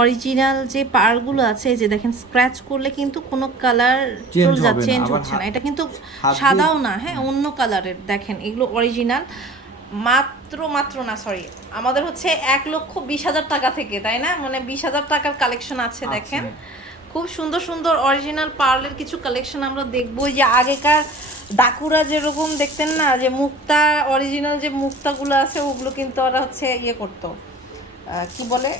Original যে পারগুলো আছে যে দেখেন স্ক্র্যাচ করলে কিন্তু কোনো কালার চলে যাচ্ছে চেঞ্জ হচ্ছে না। এটা কিন্তু সাদাও না হ্যাঁ অন্য কালারের দেখেন এগুলো অরিজিনাল মাত্র মাত্র না সরি আমাদের হচ্ছে এক লক্ষ বিশ হাজার টাকা থেকে তাই না? মানে বিশ হাজার টাকার কালেকশন আছে দেখেন। খুব সুন্দর সুন্দর অরিজিনাল পার্লের কিছু কালেকশন আমরা দেখব। যে আগেকার ডাকুরা যেরকম দেখতেন না? যে মুক্তা অরিজিনাল যে মুক্তাগুলো আছে ওগুলো কিন্তু ওরা হচ্ছে ইয়ে করতো। কি বলে?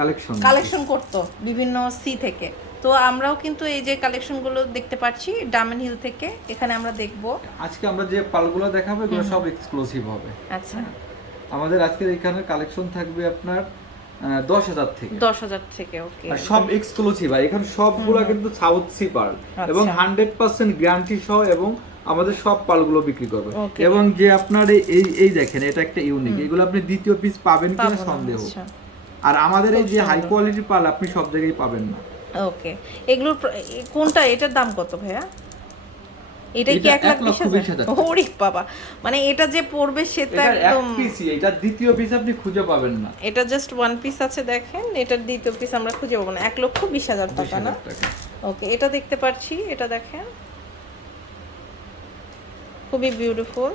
কালেকশন কালেকশন করতো বিভিন্ন সি থেকে। তো আমরাও কিন্তু এই যে কালেকশনগুলো দেখতে পাচ্ছি ডামেন হিল থেকে এখানে আমরা দেখব। আজকে আমরা যে পালগুলো দেখাবো এগুলো সব এক্সক্লুসিভ হবে। আচ্ছা। আমাদের আজকের এখানে কালেকশন থাকবে আপনার দশ হাজার থেকে। দশ হাজার থেকে ওকে সব এক্সক্লুসিভ আর এখানে সবগুলা কিন্তু সাউথ সি পাল এবং। হান্ড্রেড পার্সেন্ট গ্যারান্টি সহ এবং আমাদের সব পালগুলো বিক্রি করবে। এবং যে আপনার এই- এই এই দেখেন এটা একটা ইউনিক এগুলো আপনি দ্বিতীয় পিস পাবেন কিনা সন্দেহ। আচ্ছা। আর আমাদের এই যে হাই কোয়ালিটির পাল আপনি সব জায়গায় পাবেন না। ওকে এগুলোর কোনটা এটার দাম কত ভাইয়া? এটা কি এক লাখ বিশ হাজার। ওরে বাবা। মানে এটা যে পড়বে সেটা এটা এক একদম এটা দ্বিতীয় পিস আপনি খুঁজে পাবেন না। এটা জাস্ট ওয়ান পিস আছে দেখেন। এটার দ্বিতীয় পিস আমরা খুঁজে পাবো না। এক লক্ষ বিশ হাজার টাকা না? ওকে এটা দেখতে পাচ্ছি। এটা দেখেন। খুবই বিউটিফুল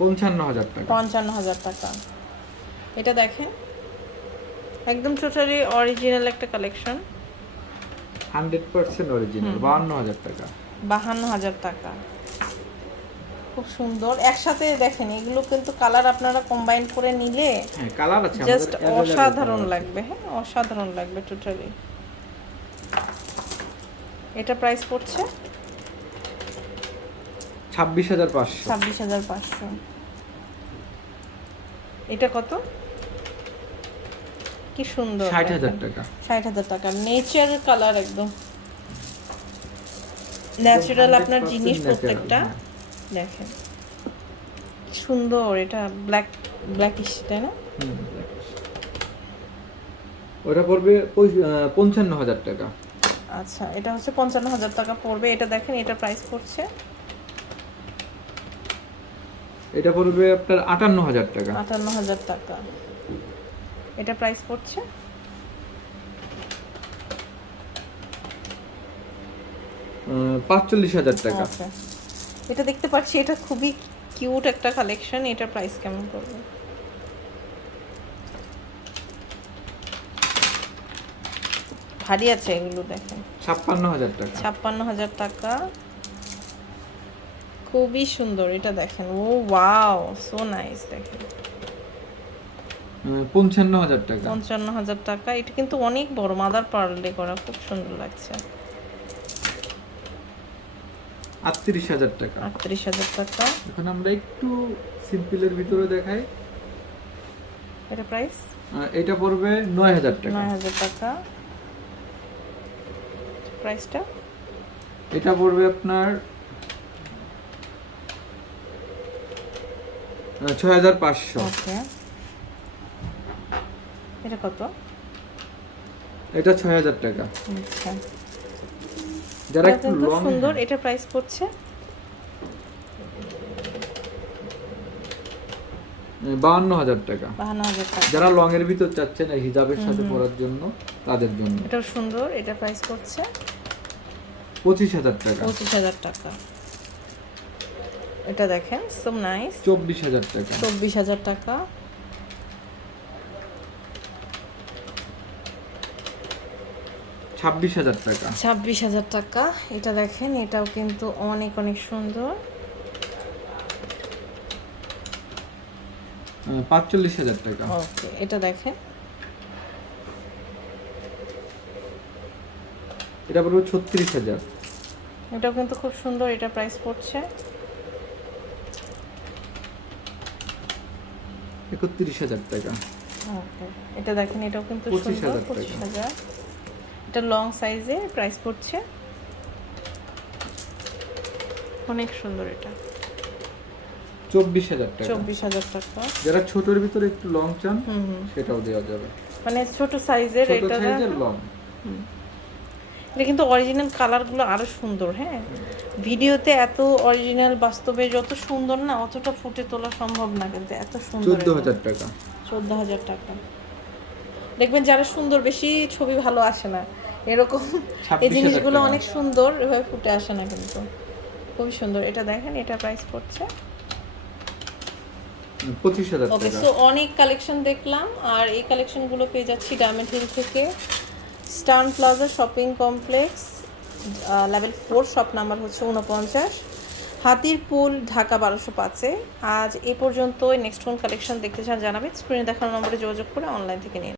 পঞ্চান্ন হাজার টাকা। পঞ্চান্ন হাজার টাকা। এটা দেখেন। একদম টোটালি অরিজিনাল একটা কালেকশন হান্ড্রেড পার্সেন্ট অরিজিনাল বাহান্ন হাজার টাকা। বাহান্ন হাজার টাকা। খুব সুন্দর। একসাথে দেখেন এগুলো কিন্তু কালার আপনারা কম্বাইন করে নিলে হ্যাঁ কালার আছে জাস্ট অসাধারণ লাগবে হ্যাঁ অসাধারণ লাগবে টোটালি এটা প্রাইস পড়ছে? ছাব্বিশ হাজার পাঁচশো। ছাব্বিশ হাজার পাঁচশো। এটা কত? কি সুন্দর ষাট হাজার। টাকা। ষাট হাজার টাকা। নেচার কালার একদম। ন্যাচারাল আপনার জিনিস প্রত্যেকটা। হ্যাঁ। দেখেন। সুন্দর এটা ব্ল্যাক ব্ল্যাকিশ তাই না? ওটা পড়বে পঞ্চান্ন হাজার টাকা। আচ্ছা এটা হচ্ছে পঞ্চান্ন হাজার টাকা পড়বে। এটা দেখেন এটা প্রাইস পড়ছে। এটা পড়বে আপনার আটান্ন হাজার টাকা। আটান্ন হাজার টাকা। এটা প্রাইস পড়ছে? পাঁচচল্লিশ হাজার টাকা। এটা দেখতে পাচ্ছি এটা খুবই কিউট একটা কালেকশন এটা প্রাইস কেমন পড়বে? ভারী আছে এগুলো দেখেন। ছাপ্পান্ন হাজার টাকা। ছাপ্পান্ন হাজার টাকা। খুবই সুন্দর এটা দেখেন। ও ওয়াও সো নাইস দেখেন। আহ, পঞ্চান্ন হাজার টাকা। পঞ্চান্ন হাজার টাকা এটা কিন্তু অনেক বড় মাদার পার্লে করা খুব সুন্দর লাগছে। আটত্রিশ হাজার টাকা। আটত্রিশ হাজার টাকা। এখন আমরা একটু সিম্পলের ভিতরে দেখাই। এটা প্রাইস এটা পড়বে নয় হাজার টাকা। নয় হাজার টাকা প্রাইসটা এটা পড়বে আপনার ছয় হাজার পাঁচশো। এটা কত? এটা ছয় হাজার টাকা। আচ্ছা। যারা একটু লং সুন্দর এটা প্রাইস পড়ছে? বাউন্ন হাজার টাকা। বাহান্ন হাজার টাকা। যারা লং এর ভিতর চাচ্ছেন এই হিজাবের সাথে পরার জন্য তাদের জন্য। এটা সুন্দর এটা প্রাইস করছে পঁচিশ হাজার টাকা। পঁচিশ হাজার টাকা। এটা দেখেন সো নাইস চব্বিশ হাজার টাকা। চব্বিশ হাজার টাকা। ছাব্বিশ হাজার টাকা। ছাব্বিশ হাজার টাকা। এটা দেখেন এটাও কিন্তু অনেক অনেক সুন্দর। পাঁচচল্লিশ হাজার টাকা। ওকে এটা দেখেন। এটা পড়বে ছত্রিশ হাজার। এটাও কিন্তু খুব সুন্দর এটা প্রাইস পড়ছে। একত্রিশ হাজার টাকা। এটা দেখেন এটাও কিন্তু 25,000 সুন্দর টাকা। পঁচিশ হাজার। এটা লং সাইজে প্রাইস পড়ছে। অনেক সুন্দর এটা। চব্বিশ হাজার টাকা। চব্বিশ হাজার টাকা। যারা ছোটর ভিতরে একটু লং চান সেটাও দেওয়া যাবে। মানে ছোট সাইজের এটা লং। এটা কিন্তু অরিজিনাল কালারগুলো আরও সুন্দর হ্যাঁ? ভিডিওতে এত অরিজিনাল বাস্তবে যত সুন্দর না অতটা ফুটে তোলা সম্ভব না কিন্তু এত সুন্দর চোদ্দ হাজার টাকা। চোদ্দ হাজার টাকা। দেখবেন যারা সুন্দর বেশি ছবি ভালো আসে না। এরকম এই জিনিসগুলো অনেক সুন্দর এভাবে ফুটে আসে না কিন্তু। খুবই সুন্দর। এটা দেখেন এটা প্রাইস পড়ছে। পঁচিশ হাজার ওকে সো অনেক কালেকশন দেখলাম আর এই কালেকশনগুলো পেয়ে যাচ্ছি ডায়মন্ড হিল থেকে। Stern Plaza shopping complex level four shop number হচ্ছে উনপঞ্চাশ হাতির পুল, ঢাকা বারোশো পাঁচে। আজ এ পর্যন্ত নেক্সট কোন কালেকশন দেখতে চান জানাবেন। স্ক্রিনে দেখানো নম্বরে যোগাযোগ করে অনলাইন থেকে নিন।